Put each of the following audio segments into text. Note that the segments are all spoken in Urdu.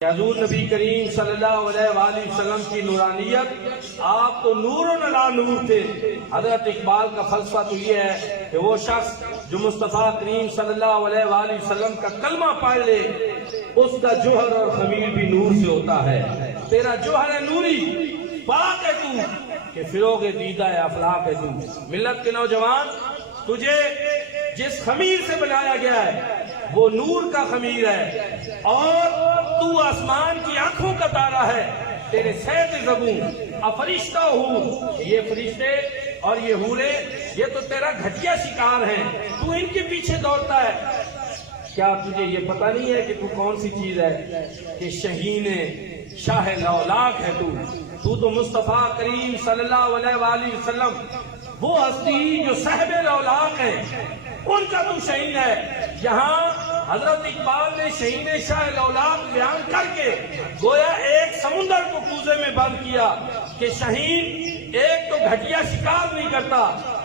حضور نبی کریم صلی اللہ علیہ وآلہ وسلم کی نورانیت، آپ تو نور و نلا نور تھے۔ حضرت اقبال کا فلسفہ تو یہ ہے کہ وہ شخص جو مصطفیٰ کریم صلی اللہ علیہ وآلہ وسلم کا کلمہ پڑھ لے، اس کا جوہر اور خمیر بھی نور سے ہوتا ہے۔ تیرا جوہر ہے نوری، پاک ہے تو کہ فروغ دیدہ ہے افلاق ہے تو۔ ملت کے نوجوان، تجھے جس خمیر سے بنایا گیا ہے وہ نور کا خمیر ہے، اور تو آسمان کی آنکھوں کا تارا ہے۔ تیرے سید زبون افرشتہ ہوں، یہ فرشتے اور یہ حورے یہ تو تیرا گھٹیا شکار ہیں، تو ان کے پیچھے دوڑتا ہے۔ کیا تجھے یہ پتہ نہیں ہے کہ تو کون سی چیز ہے؟ کہ شہین شاہ لولاک ہے تو مصطفیٰ کریم صلی اللہ علیہ وآلہ وسلم وہ ہستی جو صاحب لولاک ہیں، ان کا تو شہین ہے۔ یہاں حضرت اقبال نے شہین شاہ لولاک بیان کر کے گویا ایک سمندر کو کوزے میں بند کیا کہ شہین ایک تو گھٹیا شکار نہیں کرتا،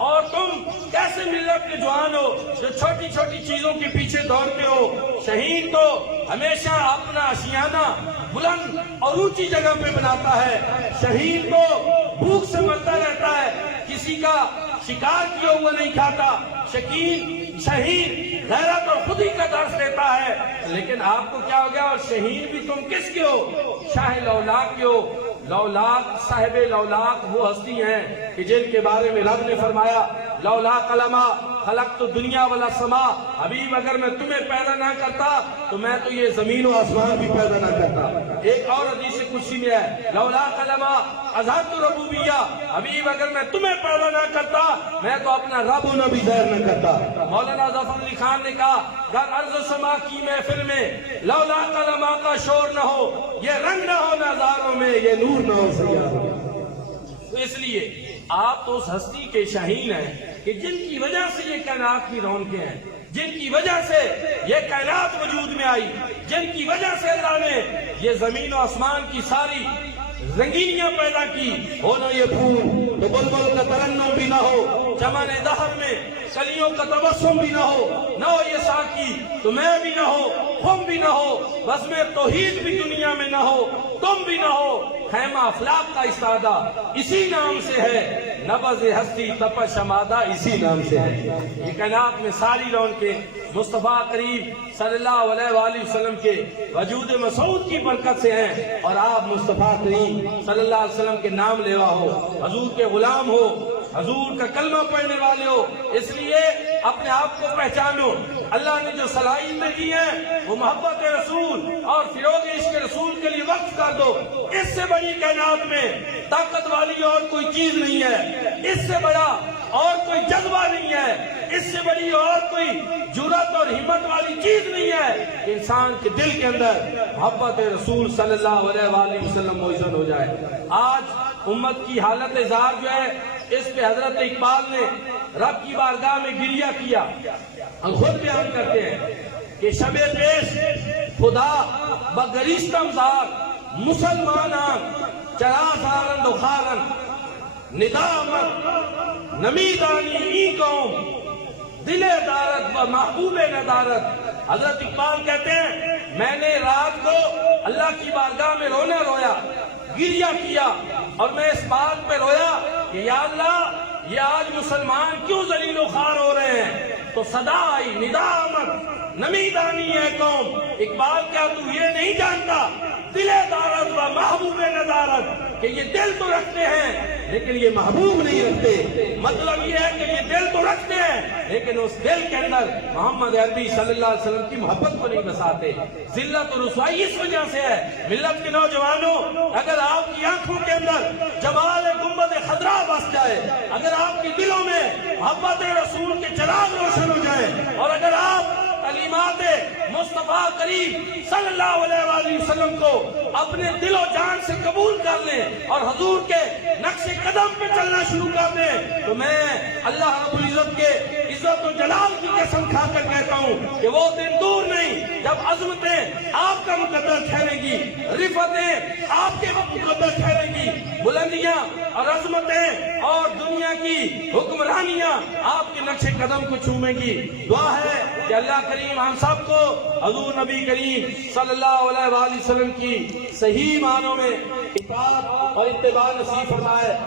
اور تم کیسے ملت کے جوان ہو جو چھوٹی چھوٹی چیزوں کے پیچھے دوڑتے ہو؟ شہین تو ہمیشہ اپنا آشیانہ بلند اور اونچی جگہ پہ بناتا ہے۔ شہین تو بھوک سے مرتا رہتا ہے، کسی کا شکار کیا ہوا نہیں کھاتا۔ شہین غیرت اور خودی کا درس دیتا ہے۔ لیکن آپ کو کیا ہو گیا؟ اور شہین بھی تم کس کے ہو؟ شاہ لولاک کے ہو۔ لولاک، صاحب لولاک وہ ہستی ہیں کہ جن کے بارے میں رب نے فرمایا لولا کلمہ خلقت دنیا والا سما، حبیب اگر میں تمہیں پیدا نہ کرتا تو میں تو یہ زمین و آسمان بھی پیدا نہ کرتا۔ ایک اور حدیث قدسی میں ہے لولا کلمہ اظہرت ربوبیہ، حبیب اگر میں تمہیں پیدا نہ کرتا میں تو اپنا رب ہونا بھی ظاہر نہ کرتا۔ مولانا ظفر علی خان نے کہا اگر ارض و سما کی محفل میں لولا کلمہ کا شور نہ ہو، یہ رنگ نہ ہو نظاروں میں، یہ نور نہ ہو سیاروں میں۔ تو اس لیے آپ تو اس ہستی کے شاہین ہیں کہ جن کی وجہ سے یہ کائنات کی رونقیں ہیں، جن کی وجہ سے یہ کائنات وجود میں آئی، جن کی وجہ سے اللہ نے یہ زمین و آسمان کی ساری رنگینیاں پیدا کی۔ ہو نہ یہ پھول تو بلبل کا ترنم بھی نہ ہو، چمن دہر میں کلیوں کا تبسم بھی نہ ہو، نہ ہو یہ ساقی تو میں بھی نہ ہو، خم بھی نہ ہو، بزم توحید بھی دنیا میں نہ ہو، تم بھی نہ ہو، خیمہ افلاق کا استادہ اسی نام سے ہے، نبض ہستی تپش امادہ اسی نام سے ہے۔ یہ کائنات میں ساری رونقیں مصطفیٰ کریم صلی اللہ علیہ وآلہ وسلم کے وجود مسعود کی برکت سے ہیں، اور آپ مصطفیٰ کریم صلی اللہ علیہ وسلم کے نام لیوا ہو، حضور کے غلام ہو، حضور کا کلمہ پڑھنے والے ہو۔ اس لیے اپنے آپ کو پہچانو۔ اللہ نے جو صلاحیتیں دی ہیں وہ محبت رسول اور فروغ عشق رسول کے لیے وقف کر دو۔ اس سے بڑی کائنات میں طاقت والی اور کوئی چیز نہیں ہے، اس سے بڑا اور کوئی جذبہ نہیں ہے، اس سے بڑی اور کوئی جرأت اور ہمت والی چیز نہیں ہے کہ انسان کے دل کے اندر محبت رسول صلی اللہ علیہ وآلہ وسلم موجود ہو جائے۔ آج امت کی حالت زار جو ہے، اس پہ حضرت اقبال نے رب کی بارگاہ میں گریہ کیا۔ ہم خود بیان کرتے ہیں کہ شب پیش خدا بگریستم زار مسلمانان چرا زارند و خارند ندامت نمیدانی ای قوم دل دارت و محبوب ندارت۔ حضرت اقبال کہتے ہیں میں نے رات کو اللہ کی بارگاہ میں رویا، گریہ کیا، اور میں اس بات پہ رویا کہ یا اللہ یہ آج مسلمان کیوں ذلیل و خوار ہو رہے ہیں؟ تو صدا آئی ندامت نمیدانی ہے قوم۔ اقبال کیا تو یہ نہیں جانتا دل دارت و محبوب ندارت کہ یہ دل تو رکھتے ہیں لیکن یہ محبوب نہیں رکھتے؟ مطلب یہ ہے کہ یہ دل تو رکھتے ہیں لیکن اس دل کے اندر محمد عربی صلی اللہ علیہ وسلم کی محبت کو نہیں بساتے۔ ذلت و رسوائی اس وجہ سے ہے۔ ملت کے نوجوانوں، اگر آپ کی آنکھوں کے اندر جمال گنبد خضرا بس جائے، اگر آپ کے دلوں میں محبت رسول کے چراغ روشن ہو جائے، اور اگر آپ کلمات مصطفیٰ کریم صلی اللہ علیہ وآلہ وسلم کو اپنے دل و جان سے قبول کر لیں اور حضور کے نقش قدم پہ چلنا شروع کر دیں، تو میں اللہ رب العزت کے عزت و جلال کی قسم کھا کر کہتا ہوں کہ وہ دن دور نہیں جب عظمتیں آپ کا مقدر ٹھہریں گی، رفعتیں آپ کے مقدر ٹھہریں گی، بلندیاں اور عظمتیں اور دنیا کی حکمرانیاں آپ کے نقش قدم کو چومیں گی۔ دعا ہے کہ اللہ کریم ہم سب کو حضور نبی کریم صلی اللہ علیہ وآلہ وسلم کی صحیح معنوں میں اطاعت اور اتباع نصیب فرمائے۔